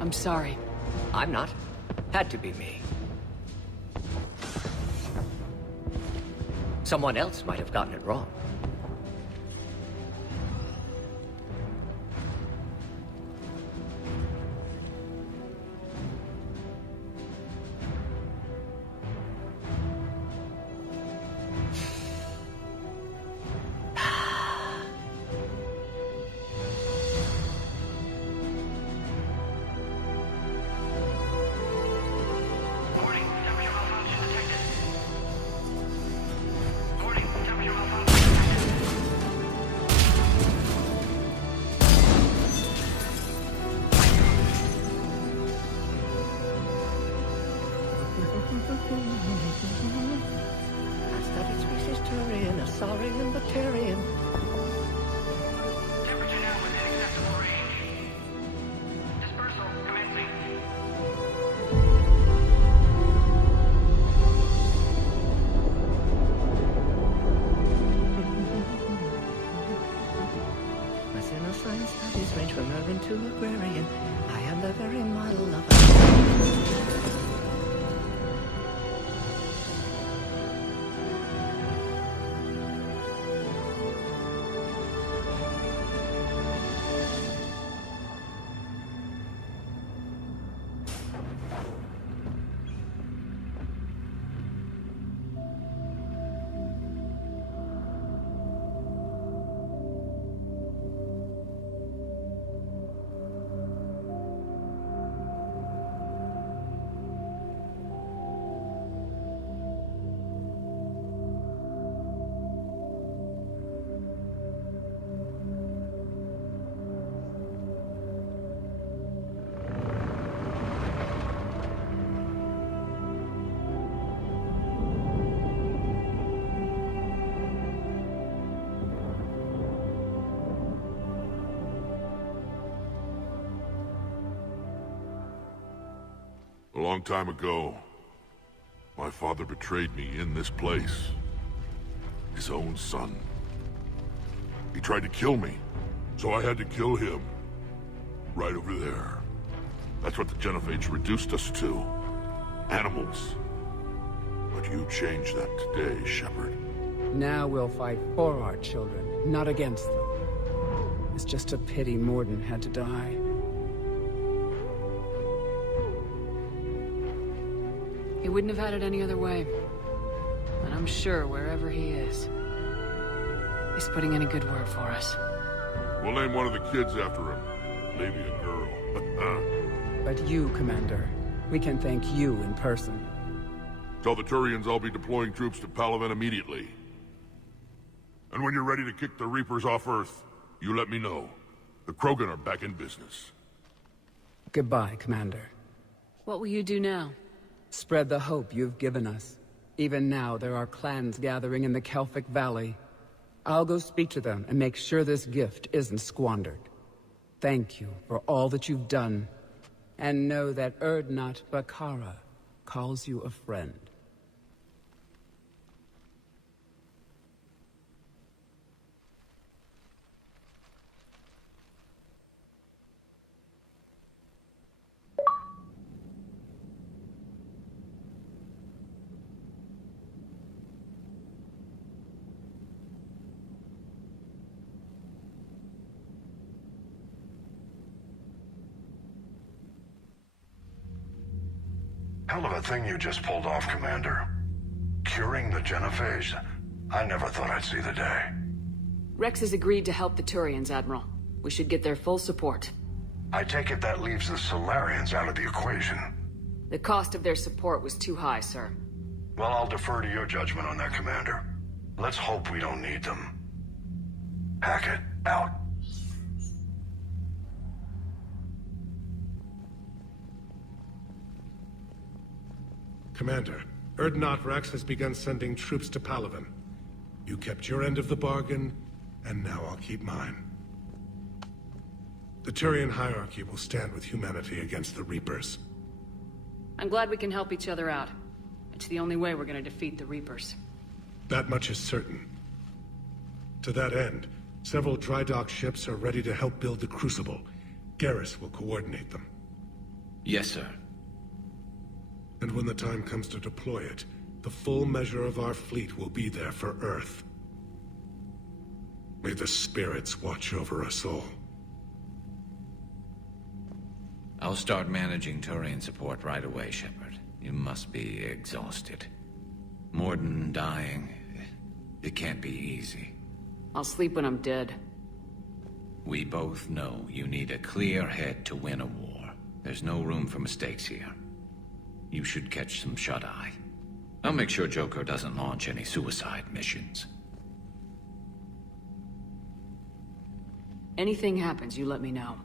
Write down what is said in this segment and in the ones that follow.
I'm sorry. I'm not. Had to be me. Someone else might have gotten it wrong. A long time ago, my father betrayed me in this place. His own son. He tried to kill me, so I had to kill him. Right over there. That's what the Genophage reduced us to. Animals. But you changed that today, Shepard. Now we'll fight for our children, not against them. It's just a pity Morden had to die. He wouldn't have had it any other way. And I'm sure wherever he is, he's putting in a good word for us. We'll name one of the kids after him. Maybe a girl. But you, Commander, we can thank you in person. Tell the Turians I'll be deploying troops to Palaven immediately. And when you're ready to kick the Reapers off Earth, you let me know. The Krogan are back in business. Goodbye, Commander. What will you do now? Spread the hope you've given us. Even now, there are clans gathering in the Kelphic Valley. I'll go speak to them and make sure this gift isn't squandered. Thank you for all that you've done. And know that Erdnot Bakara calls you a friend. Hell of a thing you just pulled off, Commander. Curing the Genophage? I never thought I'd see the day. Rex has agreed to help the Turians, Admiral. We should get their full support. I take it that leaves the Solarians out of the equation. The cost of their support was too high, sir. Well, I'll defer to your judgment on that, Commander. Let's hope we don't need them. Hackett, out. Commander, Erdnot Rex has begun sending troops to Palaven. You kept your end of the bargain, and now I'll keep mine. The Turian hierarchy will stand with humanity against the Reapers. I'm glad we can help each other out. It's the only way we're gonna defeat the Reapers. That much is certain. To that end, several dry dock ships are ready to help build the Crucible. Garrus will coordinate them. Yes, sir. And when the time comes to deploy it, the full measure of our fleet will be there for Earth. May the spirits watch over us all. I'll start managing terrain support right away, Shepard. You must be exhausted. Morden dying, it can't be easy. I'll sleep when I'm dead. We both know you need a clear head to win a war. There's no room for mistakes here. You should catch some shut-eye. I'll make sure Joker doesn't launch any suicide missions. Anything happens, you let me know.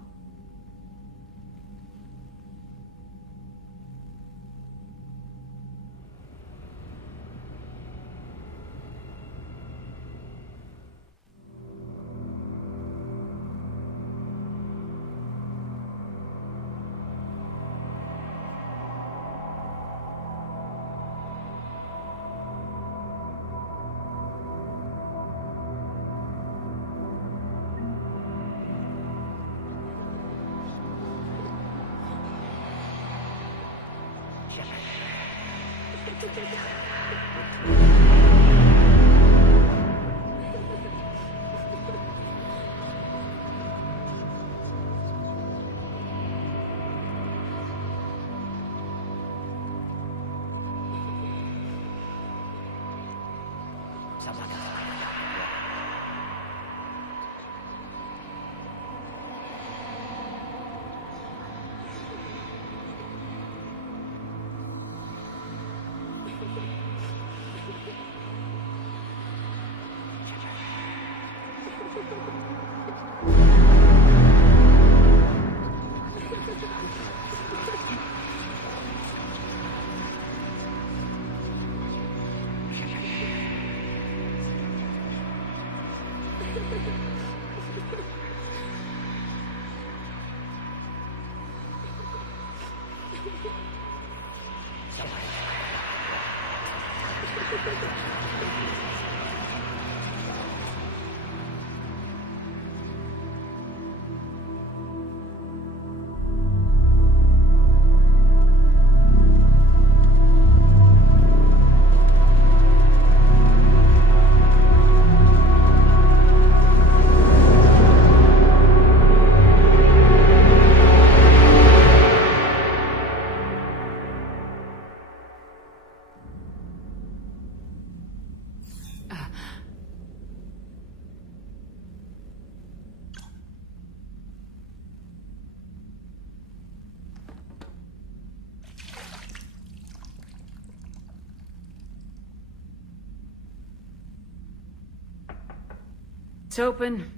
It's open.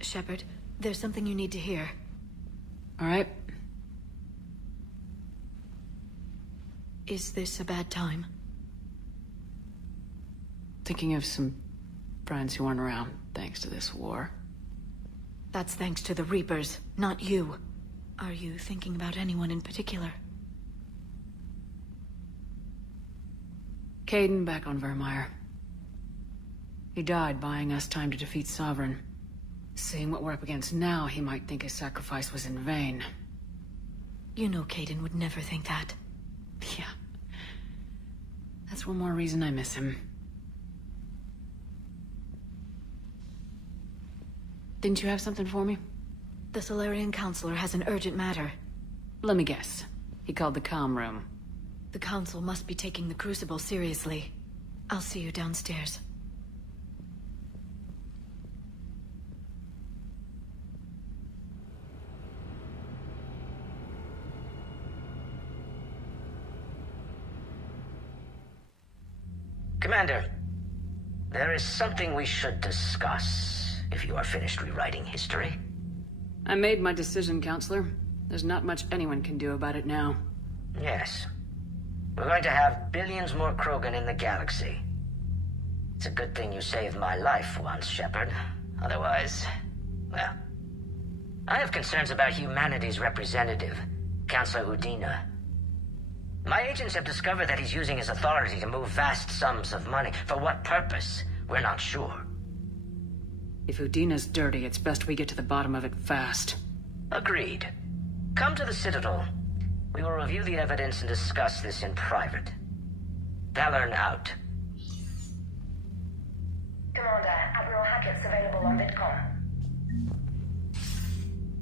Shepard, there's something you need to hear. All right. Is this a bad time? Thinking of some friends who aren't around thanks to this war. That's thanks to the Reapers, not you. Are you thinking about anyone in particular? Caden back on Vermeer. He died buying us time to defeat Sovereign. Seeing what we're up against now, he might think his sacrifice was in vain. You know Caden would never think that. Yeah. That's one more reason I miss him. Didn't you have something for me? The Solarian Counselor has an urgent matter. Let me guess. He called the comm room. The Council must be taking the Crucible seriously. I'll see you downstairs. Commander, there is something we should discuss, if you are finished rewriting history. I made my decision, Counselor. There's not much anyone can do about it now. Yes. We're going to have billions more Krogan in the galaxy. It's a good thing you saved my life once, Shepard. Otherwise, well... I have concerns about humanity's representative, Counselor Udina. My agents have discovered that he's using his authority to move vast sums of money. For what purpose? We're not sure. If Udina's dirty, it's best we get to the bottom of it fast. Agreed. Come to the Citadel. We will review the evidence and discuss this in private. Valorn out. Commander, Admiral Hackett's available on VidCom.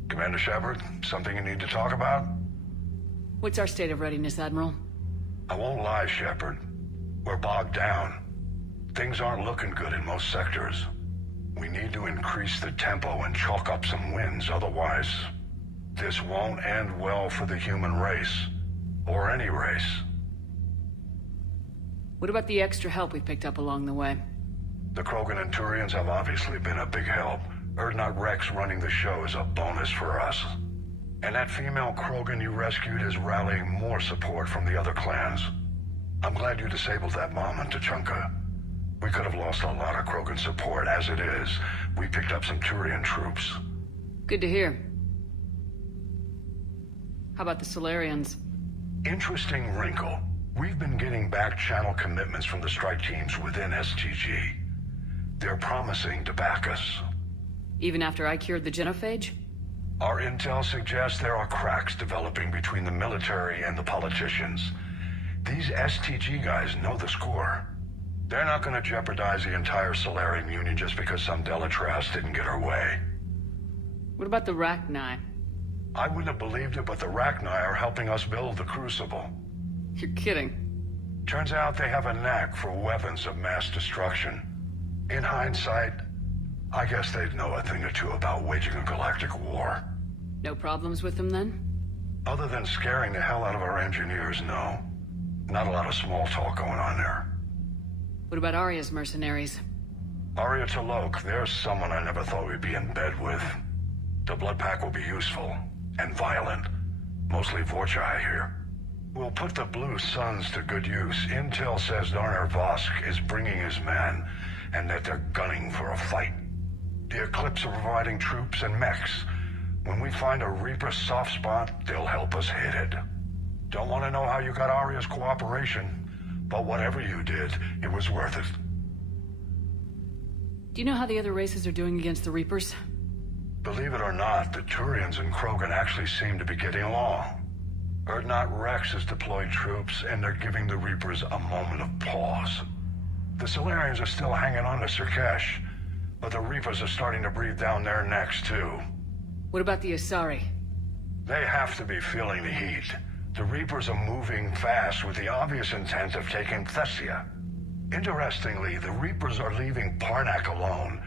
Commander Shepard, something you need to talk about? What's our state of readiness, Admiral? I won't lie, Shepard. We're bogged down. Things aren't looking good in most sectors. We need to increase the tempo and chalk up some wins, otherwise this won't end well for the human race. Or any race. What about the extra help we picked up along the way? The Krogan and Turians have obviously been a big help. Urdnot Rex running the show is a bonus for us. And that female Krogan you rescued is rallying more support from the other clans. I'm glad you disabled that bomb in Tuchanka. We could have lost a lot of Krogan support. As it is, we picked up some Turian troops. Good to hear. How about the Solarians? Interesting wrinkle. We've been getting back-channel commitments from the strike teams within STG. They're promising to back us. Even after I cured the genophage? Our intel suggests there are cracks developing between the military and the politicians. These STG guys know the score. They're not going to jeopardize the entire Solarian Union just because some Delatras didn't get her way. What about the Rachni? I wouldn't have believed it, but the Rachni are helping us build the Crucible. You're kidding. Turns out they have a knack for weapons of mass destruction. In hindsight, I guess they'd know a thing or two about waging a galactic war. No problems with them then? Other than scaring the hell out of our engineers, no. Not a lot of small talk going on there. What about Arya's mercenaries? Arya T'Lok, there's someone I never thought we'd be in bed with. The Blood Pack will be useful. And violent. Mostly Vorcha, I hear. We'll put the Blue Suns to good use. Intel says Darner Vosk is bringing his men, and that they're gunning for a fight. The Eclipse are providing troops and mechs. When we find a Reaper soft spot, they'll help us hit it. Don't want to know how you got Arya's cooperation, but whatever you did, it was worth it. Do you know how the other races are doing against the Reapers? Believe it or not, the Turians and Krogan actually seem to be getting along. Urdnot Rex has deployed troops, and they're giving the Reapers a moment of pause. The Solarians are still hanging on to Sirkesh, but the Reapers are starting to breathe down their necks, too. What about the Asari? They have to be feeling the heat. The Reapers are moving fast with the obvious intent of taking Thessia. Interestingly, the Reapers are leaving Parnak alone.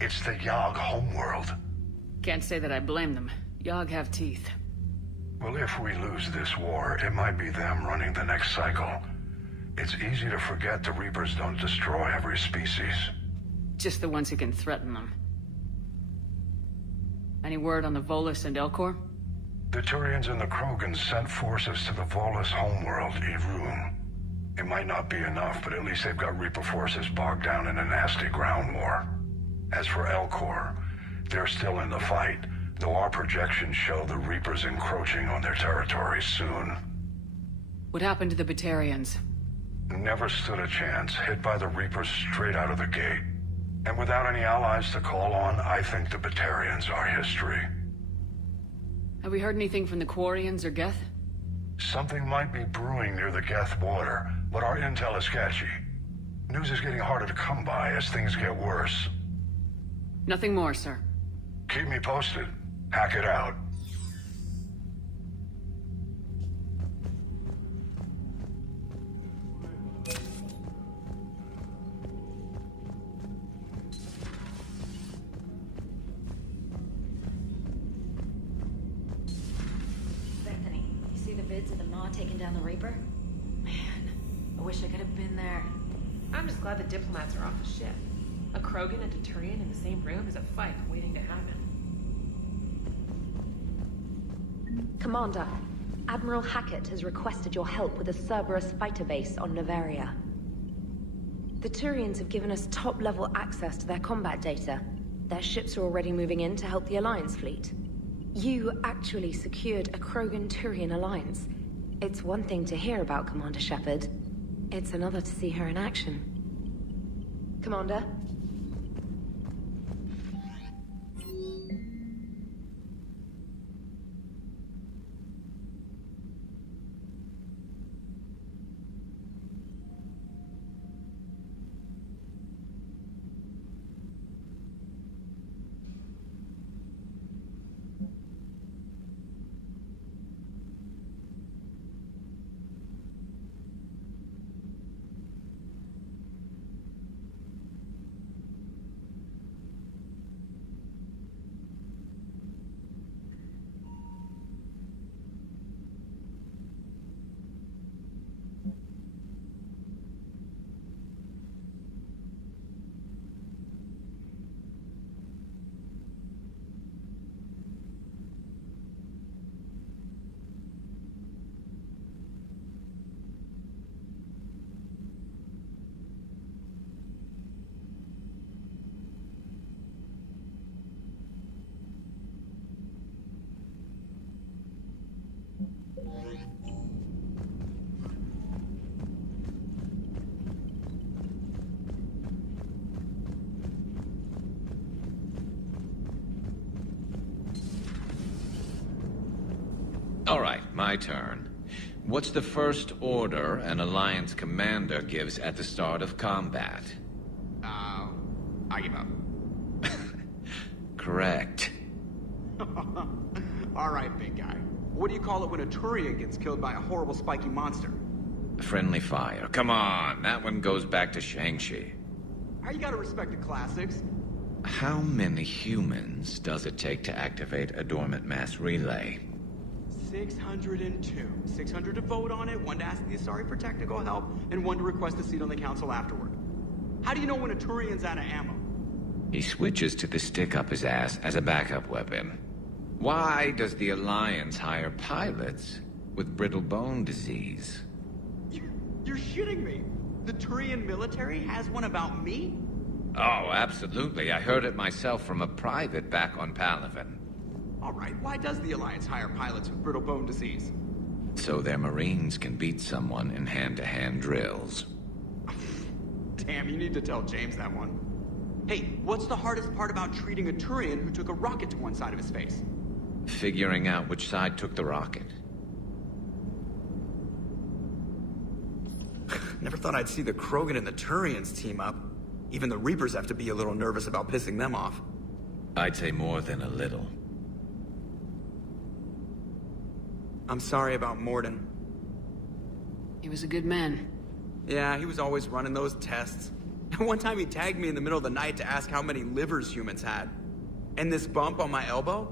It's the Yogg homeworld. Can't say that I blame them. Yogg have teeth. Well, if we lose this war, it might be them running the next cycle. It's easy to forget the Reapers don't destroy every species. Just the ones who can threaten them. Any word on the Volus and Elcor? The Turians and the Krogans sent forces to the Volus homeworld, Irun. It might not be enough, but at least they've got Reaper forces bogged down in a nasty ground war. As for Elcor, they're still in the fight, though our projections show the Reapers encroaching on their territory soon. What happened to the Batarians? Never stood a chance, hit by the Reapers straight out of the gate. And without any allies to call on, I think the Batarians are history. Have we heard anything from the Quarians or Geth? Something might be brewing near the Geth border, but our intel is sketchy. News is getting harder to come by as things get worse. Nothing more, sir. Keep me posted. Hack it out. Bethany, you see the vids of the Maw taking down the Reaper? Man, I wish I could have been there. I'm just glad the diplomats are off the ship. A Krogan and a Turian in the same room is a fight waiting to happen. Commander, Admiral Hackett has requested your help with a Cerberus fighter base on Novaria. The Turians have given us top-level access to their combat data. Their ships are already moving in to help the Alliance fleet. You actually secured a Krogan-Turian alliance. It's one thing to hear about Commander Shepard. It's another to see her in action. Commander? All right, my turn. What's the first order an Alliance commander gives at the start of combat? I give up. Correct. All right, big guy. What do you call it when a Turian gets killed by a horrible spiky monster? Friendly fire. Come on, that one goes back to Shang-Chi. You gotta respect the classics. How many humans does it take to activate a dormant mass relay? 602. 600 to vote on it, 1 to ask the Asari for technical help, and 1 to request a seat on the council afterward. How do you know when a Turian's out of ammo? He switches to the stick up his ass as a backup weapon. Why does the Alliance hire pilots with brittle bone disease? You're shitting me. The Turian military has one about me? Oh, absolutely. I heard it myself from a private back on Palaven. All right, why does the Alliance hire pilots with brittle bone disease? So their Marines can beat someone in hand-to-hand drills. Damn, you need to tell James that one. Hey, what's the hardest part about treating a Turian who took a rocket to one side of his face? Figuring out which side took the rocket. Never thought I'd see the Krogan and the Turians team up. Even the Reapers have to be a little nervous about pissing them off. I'd say more than a little. I'm sorry about Morden. He was a good man. Yeah, he was always running those tests. One time he tagged me in the middle of the night to ask how many livers humans had. And this bump on my elbow?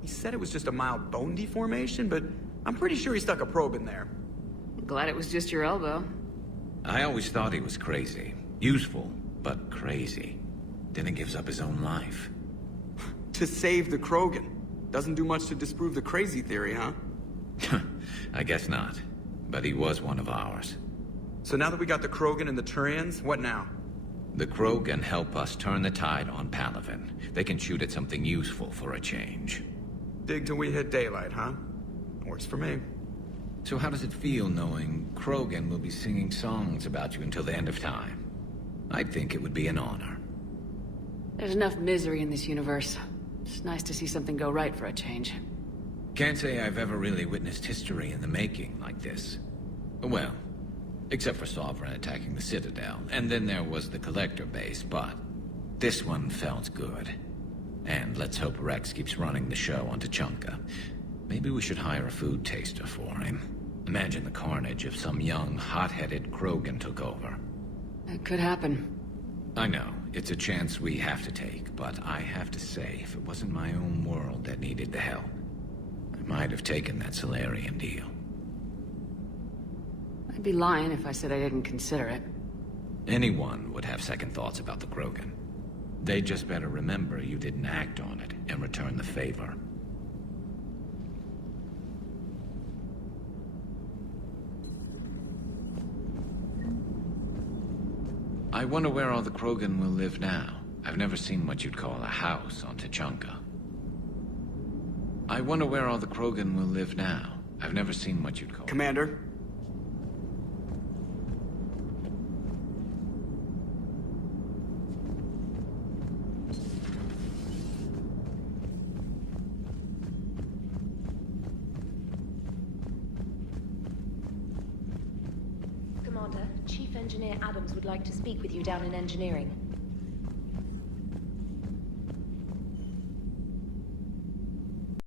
He said it was just a mild bone deformation, but I'm pretty sure he stuck a probe in there. Glad it was just your elbow. I always thought he was crazy. Useful, but crazy. Then he gives up his own life. To save the Krogan. Doesn't do much to disprove the crazy theory, huh? I guess not. But he was one of ours. So now that we got the Krogan and the Turians, what now? The Krogan help us turn the tide on Palaven. They can shoot at something useful for a change. Dig till we hit daylight, huh? Works for me. So how does it feel knowing Krogan will be singing songs about you until the end of time? I think it would be an honor. There's enough misery in this universe. It's nice to see something go right for a change. Can't say I've ever really witnessed history in the making like this. Well, except for Sovereign attacking the Citadel, and then there was the Collector base, but this one felt good. And let's hope Rex keeps running the show on Tuchanka. Maybe we should hire a food taster for him. Imagine the carnage if some young, hot-headed Krogan took over. It could happen. I know, it's a chance we have to take, but I have to say, if it wasn't my own world that needed the help, I might have taken that Solarian deal. I'd be lying if I said I didn't consider it. Anyone would have second thoughts about the Krogan. They just better remember you didn't act on it and return the favor. I wonder where all the Krogan will live now. I've never seen what you'd call a house on Tuchanka. I wonder where all the Krogan will live now. I've never seen what you'd call... Commander? Commander, Chief Engineer Adams would like to speak with you down in engineering.